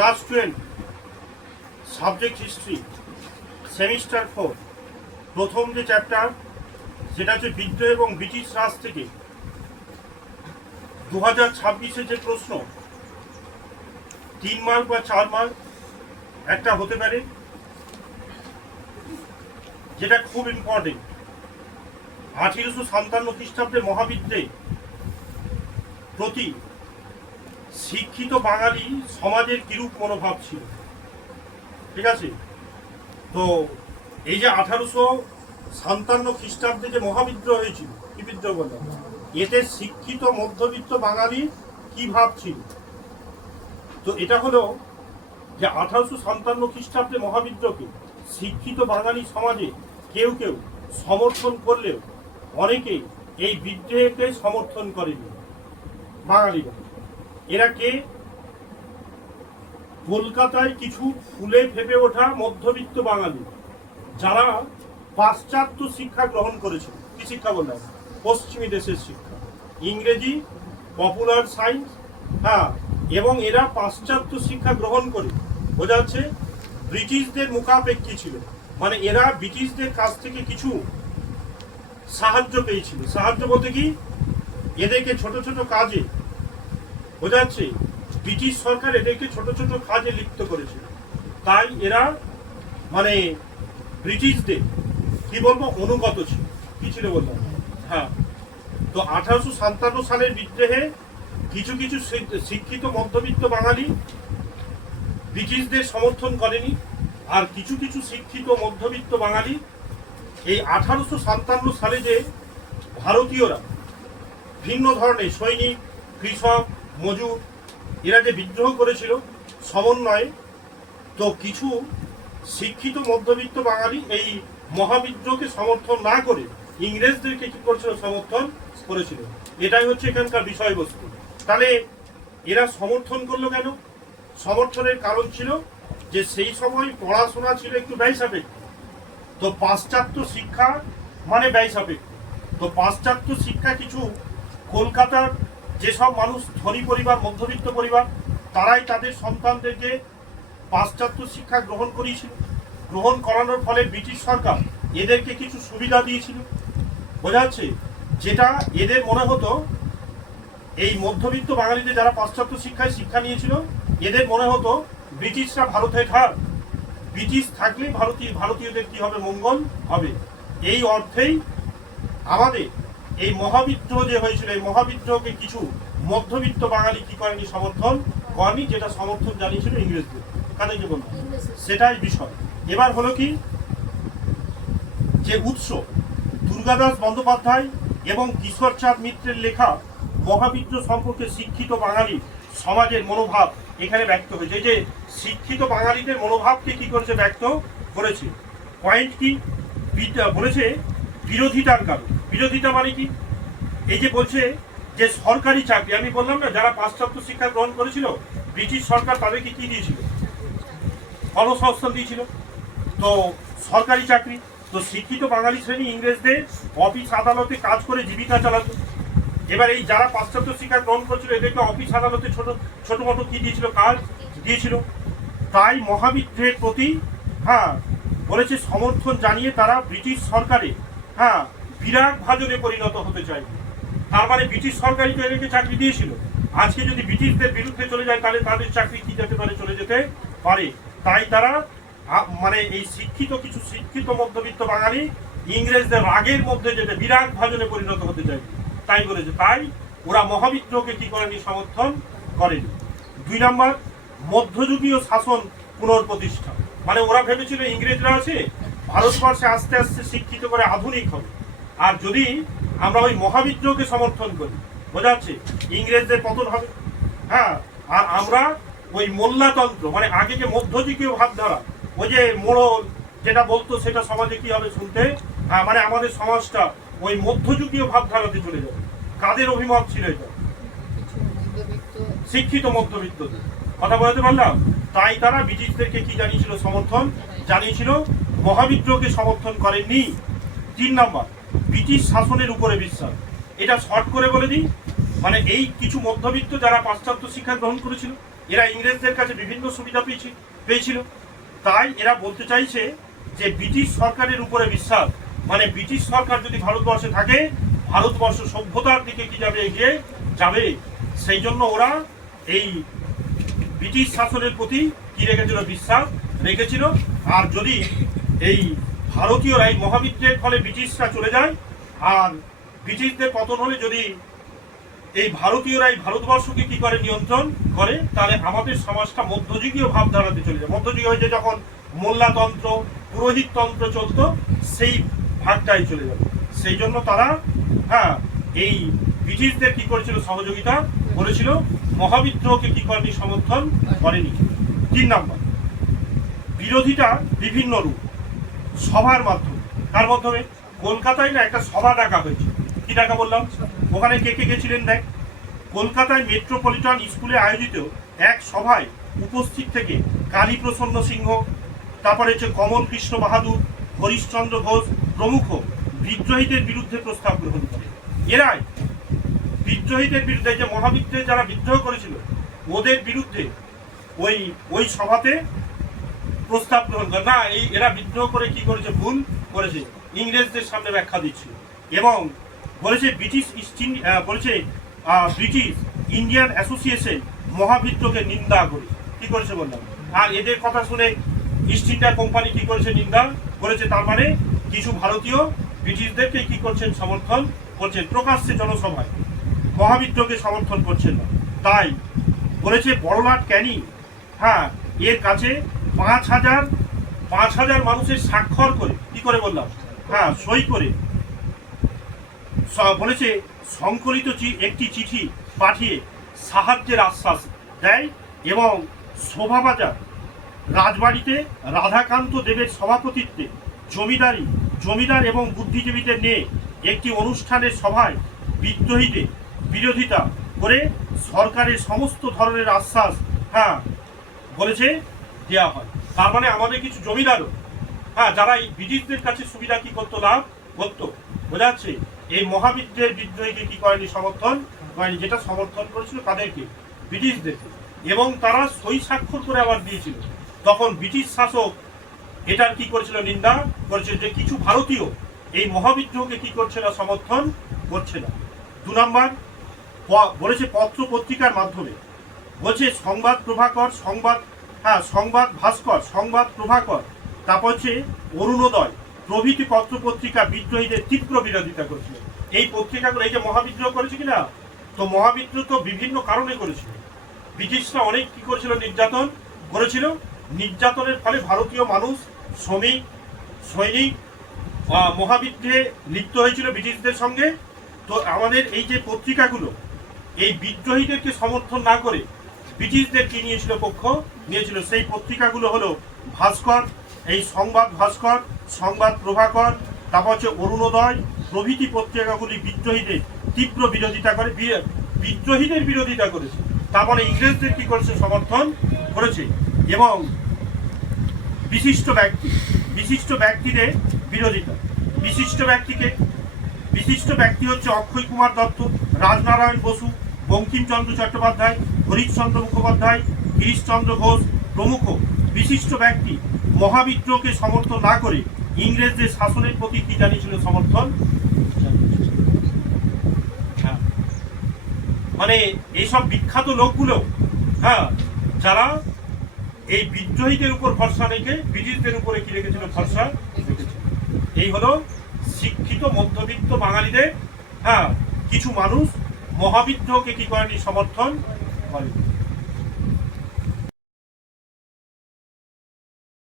Class twelve, subject history, semester four, প্রথম যে chapter, সেটা হচ্ছে বিদ্রোহ এবং ব্রিটিশ রাজ থেকে। দু হাজার ছাব্বিশে যে প্রশ্ন, তিন মার্ক বা চার মার্ক, একটা হতে পারে, যেটা খুব ইম্পর্টেন্ট আঠেরোশো সাতান্ন খ্রিস্টাব্দে মহাবিদ্যে প্রতি শিক্ষিত বাঙালি সমাজের কিরূপ মনোভাব ছিল? ঠিক আছে? তো এই যে আঠারোশো সাতান্ন খ্রিস্টাব্দে যে মহাবিদ্রোহ হয়েছিল, কি বিদ্রোহ বললাম এতে শিক্ষিত মধ্যবিত্ত বাঙালি কি ভাব ছিল? তো এটা হলো যে আঠারোশো সাতান্ন খ্রিস্টাব্দে মহাবিদ্রোহকে শিক্ষিত বাঙালি সমাজে কেউ কেউ সমর্থন করলেও অনেকে এই বিদ্রোহকে সমর্থন করেনি। বাঙালিরা। এরা কে? কলকাতায় কিছু ফুলে ফেপে ওঠা মধ্যবিত্ত বাঙালি, যারা পাশ্চাত্য শিক্ষা গ্রহণ করেছিল কি শিক্ষা বললাম? পশ্চিমী দেশের শিক্ষা। ইংরেজি পপুলার সায়েন্স হ্যাঁ এবং এরা পাশ্চাত্য শিক্ষা গ্রহণ করে। বোঝা যাচ্ছে, ব্রিটিশদের মুখাপেক্ষী ছিল। মানে এরা ব্রিটিশদের কাছ থেকে কিছু সাহায্য পেয়েছিল। সাহায্য বলতে কি? এদেরকে ছোট ছোট কাজে বোঝা যাচ্ছে ব্রিটিশ সরকার এদেরকে ছোট ছোট কাজে লিপ্ত করেছিল। তাই এরা মানে ব্রিটিশদের, কি বলব, অনুগত ছিল। কি ছিল বললাম হ্যাঁ। তো আঠারোশো সাতান্ন সালের বিদ্রোহে কিছু কিছু শিক্ষিত মধ্যবিত্ত বাঙালি ব্রিটিশদের সমর্থন করেনি, আর কিছু কিছু শিক্ষিত মধ্যবিত্ত বাঙালি এই আঠারোশো সাতান্ন সালে যে ভারতীয়রা, ভিন্ন ধরনের সৈনিক, কৃষক মজুর এরা যে বিদ্রোহ করেছিল, সমন্বয়ে, তো কিছু শিক্ষিত মধ্যবিত্ত বাঙালি এই মহাবিদ্রোহকে সমর্থন না করে ইংরেজদেরকে কি করেছিল? সমর্থন করেছিল। এটাই হচ্ছে এখানকার বিষয়বস্তু। তাহলে এরা সমর্থন করল কেন? সমর্থনের কারণ ছিল যে সেই সময় পড়াশোনা ছিল একটু ব্যয় সাপেক্ষ তো পাশ্চাত্য শিক্ষা মানে ব্যয় সাপেক্ষ তো পাশ্চাত্য শিক্ষা কিছু কলকাতার যেসব মানুষ ধনী পরিবার, মধ্যবিত্ত পরিবার, তারাই তাদের সন্তানদেরকে পাশ্চাত্য শিক্ষা গ্রহণ করিয়েছিল। গ্রহণ করানোর ফলে ব্রিটিশ সরকার এদেরকে কিছু সুবিধা দিয়েছিল। বোঝা যাচ্ছে, যেটা এদের মনে হতো, এই মধ্যবিত্ত বাঙালিদের যারা পাশ্চাত্য শিক্ষায় শিক্ষা নিয়েছিল, এদের মনে হতো ব্রিটিশরা ভারতে থাক ব্রিটিশ থাকলে ভারতীয়, ভারতীয়দের কি হবে? মঙ্গল হবে। এই অর্থেই আমাদের এই মহাবিদ্রোহ যে হয়েছিল, এই মহাবিদ্রোহকে কিছু মধ্যবিত্ত বাঙালি কি করেনি? সমর্থন করেনি, যেটা সমর্থন জানিয়েছিল ইংরেজদের। তাদেরকে বললাম সেটাই বিষয়। এবার হলো কি? যে উৎস, দুর্গাদাস বন্দ্যোপাধ্যায় এবং কিশোর চাঁদ মিত্রের লেখা মহাবিদ্রোহ সম্পর্কে শিক্ষিত বাঙালি সমাজের মনোভাব এখানে ব্যক্ত হয়েছে। যে শিক্ষিত বাঙালিদের মনোভাবকে কি করেছে, ব্যক্ত করেছে। পয়েন্ট কি? বলেছে, বিরোধিতার কারণ। বিরোধিতা মানে কি? এই যে বলছে যে সরকারি চাকরি, আমি বললাম না, যারা পাশ্চাত্য শিক্ষা গ্রহণ করেছিল, ব্রিটিশ সরকার তাদেরকে কি দিয়েছিল? কর্মসংস্থান দিয়েছিল। তো সরকারি চাকরি, তো শিক্ষিত বাঙালি শ্রেণি ইংরেজদের অফিস আদালতে কাজ করে জীবিকা চালাতো। এবার এই যারা পাশ্চাত্য শিক্ষা গ্রহণ করেছিল, এদেরকে অফিস আদালতে ছোট ছোট মোটো কি দিয়েছিল? কাজ দিয়েছিল। তাই মহাবিদ্রোহের প্রতি হ্যাঁ বলেছে সমর্থন জানিয়ে তারা ব্রিটিশ সরকারে হ্যাঁ বিরাট ভাজনে পরিণত হতে চায় তার মানে ব্রিটিশ সরকারই তো এদেরকে চাকরি দিয়েছিল। আজকে যদি ব্রিটিশদের বিরুদ্ধে চলে যায়, তাহলে তাদের চাকরি কি যেতে পারে চলে যেতে পারে? তাই তারা মানে এই শিক্ষিত কিছু শিক্ষিত মধ্যবিত্ত বাঙালি ইংরেজদের রাগের মধ্যে যেতে বিরাট ভাজনে পরিণত হতে চায়। তাই বলেছে, তাই ওরা মহাবিদ্রোহকে কি করেনি? সমর্থন করেনি। দুই নম্বর, মধ্যযুগীয় শাসন পুনর্প্রতিষ্ঠা। মানে ওরা ভেবেছিল ইংরেজরা আছে, ভারতবর্ষে আস্তে আস্তে শিক্ষিত করে আধুনিক হবে। আর যদি আমরা ওই মহাবিদ্রোহকে সমর্থন করি, বোঝা যাচ্ছে? ইংরেজদের পতন হবে। হ্যাঁ আর আমরা ওই মোল্লাতন্ত্র মানে আগে যে মধ্যযুগীয় ভাবধারা, ওই যে মোড়ল, যেটা বলতো সেটা সমাজে কি হবে শুনতে? হ্যাঁ মানে আমাদের সমাজটা ওই মধ্যযুগীয় ভাবধারাতে চলে যাবে। কাদের অভিমত ছিল এটা? শিক্ষিত মধ্যবিত্তদের। কথা বলতে পারলাম? তাই তারা ব্রিটিশদেরকে কি জানিয়েছিল? সমর্থন জানিয়েছিল, মহাবিদ্রোহকে সমর্থন করেননি। তিন নাম্বার ব্রিটিশ শাসনের উপরে বিশ্বাস। এটা শর্ট করে বলে দিই মানে এই কিছু মধ্যবিত্ত যারা পাশ্চাত্য শিক্ষা গ্রহণ করেছিল, এরা ইংরেজদের কাছে বিভিন্ন সুবিধা পেয়েছি পেয়েছিল। তাই এরা বলতে চাইছে যে ব্রিটিশ সরকারের উপরে বিশ্বাস মানে ব্রিটিশ সরকার যদি ভারতবর্ষে থাকে, ভারতবর্ষ সভ্যতার দিকে কি যাবে, এগিয়ে যাবে? সেই জন্য ওরা এই ব্রিটিশ শাসনের প্রতি কি রেখেছিল? বিশ্বাস রেখেছিল। আর যদি এই ভারতীয়রা এই মহাবিদ্যের ফলে ব্রিটিশরা চলে যায় আর ব্রিটিশদের পতন হলে যদি এই ভারতীয়রা এই ভারতবর্ষকে কি করে নিয়ন্ত্রণ করে, তাহলে আমাদের সমাজটা মধ্যযুগীয় ভাবধারাতে চলে যায়। মধ্যযুগীয় হয়েছে যখন মোল্লাতন্ত্র পুরোহিত তন্ত্র চলতো, সেই ভাগটাই চলে যাবে। সেই জন্য তারা হ্যাঁ এই ব্রিটিশদের কি করেছিল? সহযোগিতা করেছিল। মহাবিদ্রোহকে কি করেনি? সমর্থন করেনি। তিন নম্বর বিরোধিতা বিভিন্ন রূপ। সভার মাধ্যমে। তার মাধ্যমে কলকাতায় না একটা সভা ডাকা হয়েছে। কি ডাকা বললাম? ওখানে কে কে গেছিলেন দেখ? কলকাতায় মেট্রোপলিটন স্কুলে আয়োজিত এক সভায় উপস্থিত থেকে কালীপ্রসন্ন সিংহ, তারপরে হচ্ছে কমল কৃষ্ণ বাহাদুর, হরিশ্চন্দ্র ঘোষ প্রমুখ বিদ্রোহীদের বিরুদ্ধে প্রস্তাব গ্রহণ করে। এরাই বিদ্রোহীদের বিরুদ্ধে যে মহাবিদ্রোহে যারা বিদ্রোহ করেছিল, ওদের বিরুদ্ধে ওই ওই সভাতে প্রস্তাব গ্রহণ করে, না, এই এরা বিদ্রোহ করে কি করেছে, ভুল করেছে। ইংরেজদের সামনে ব্যাখ্যা দিচ্ছে। এবং বলেছে ব্রিটিশ ইস্ট বলেছে ব্রিটিশ ইন্ডিয়ান অ্যাসোসিয়েশন মহাবিদ্রোহকে নিন্দা করে। কি করেছে বললাম আর এদের কথা শুনে ইস্ট ইন্ডিয়া কোম্পানি কি করেছে নিন্দা? করেছে তার মানে কিছু ভারতীয় ব্রিটিশদেরকে কি করছেন, সমর্থন করছেন? প্রকাশ্যে জনসভায় মহাবিদ্রোহকে সমর্থন করছেন না। তাই বলেছে বড়লাট ক্যানি হ্যাঁ এর কাছে পাঁচ হাজার পাঁচ হাজার মানুষের স্বাক্ষর করে, কি করে বললাম? হ্যাঁ সই করে। বলেছে, সংকলিত একটি চিঠি পাঠিয়ে সাহায্যের আশ্বাস দেয় এবং শোভাবাজার, রাজবাড়িতে রাধাকান্ত দেবের সভাপতিত্বে জমিদারি, জমিদার এবং বুদ্ধিজীবীদের নিয়ে একটি অনুষ্ঠানের সভায় বিদ্রোহীদের বিরোধিতা করে সরকারের সমস্ত ধরনের আশ্বাস হ্যাঁ বলেছে দেওয়া হয়। তার মানে আমাদের কিছু জমিদারও হ্যাঁ যারা এই ব্রিটিশদের কাছে সুবিধা কি করতো, লাভ করতো, বোঝা যাচ্ছে? এই মহাবিদ্রোহের বিদ্রোহীকে কি করেনি সমর্থন? করেনি, যেটা সমর্থন করেছিল তাদেরকে ব্রিটিশদেরকে এবং তারা সই স্বাক্ষর করে আবার দিয়েছিল। তখন ব্রিটিশ শাসক এটার কি করেছিল, নিন্দা করেছিল যে কিছু ভারতীয় এই মহাবিদ্রোহকে কি করছে না, সমর্থন করছে না। দু নম্বর বলেছে পত্র পত্রিকার মাধ্যমে। বলছে, সংবাদ প্রভাকর, সংবাদ হ্যাঁ সংবাদ ভাস্কর, সংবাদ প্রভাকর, তারপর হচ্ছে অরুণোদয়, প্রভৃতি পত্র পত্রিকা বিদ্রোহীদের তীব্র বিরোধিতা করেছিল। এই পত্রিকাগুলো এই যে মহাবিদ্রোহ করেছে কিনা? তো মহাবিদ্রোহ তো বিভিন্ন কারণে করেছিল। ব্রিটিশরা অনেক কি করেছিল? নির্যাতন করেছিল। নির্যাতনের ফলে ভারতীয় মানুষ, শ্রমিক, সৈনিক মহাবিদ্রোহে লিপ্ত হয়েছিল ব্রিটিশদের সঙ্গে। তো আমাদের এই যে পত্রিকাগুলো, এই বিদ্রোহীদেরকে সমর্থন না করে ব্রিটিশদের কি নিয়েছিল পক্ষ? নিয়েছিল সেই পত্রিকাগুলো হলো ভাস্কর, এই সংবাদ ভাস্কর, সংবাদ প্রভাকর, তারপর হচ্ছে অরুণোদয়। প্রভৃতি পত্রিকাগুলি বিদ্রোহীদের তীব্র বিরোধিতা করে বিদ্রোহীদের বিরোধিতা করেছে। তার মানে ইংরেজদের কি করেছে? সমর্থন করেছে। এবং বিশিষ্ট ব্যক্তি, বিশিষ্ট ব্যক্তিদের বিরোধিতা। বিশিষ্ট ব্যক্তিকে, বিশিষ্ট ব্যক্তি হচ্ছে অক্ষয় কুমার দত্ত, রাজনারায়ণ বসু, বঙ্কিমচন্দ্র চট্টোপাধ্যায় হরিশচন্দ্র মুখোপাধ্যায়, গিরিশচন্দ্র ঘোষ প্রমুখ বিশিষ্ট ব্যক্তি। মহাবিদ্রোহকে সমর্থন না করে ইংরেজদের শাসনের প্রতি কি জানিয়েছিল সমর্থন? হ্যাঁ। মানে এইসব বিখ্যাত লোকগুলো হ্যাঁ যারা এই বিদ্রোহীদের উপর ভরসা রেখে, ব্রিটিশদের উপরে কি রেখেছিল ভরসা? এই হলো শিক্ষিত, মধ্যবিত্ত বাঙালিদের হ্যাঁ কিছু মানুষ মহাবিদ্রোহকে কি করেনি সমর্থন? করে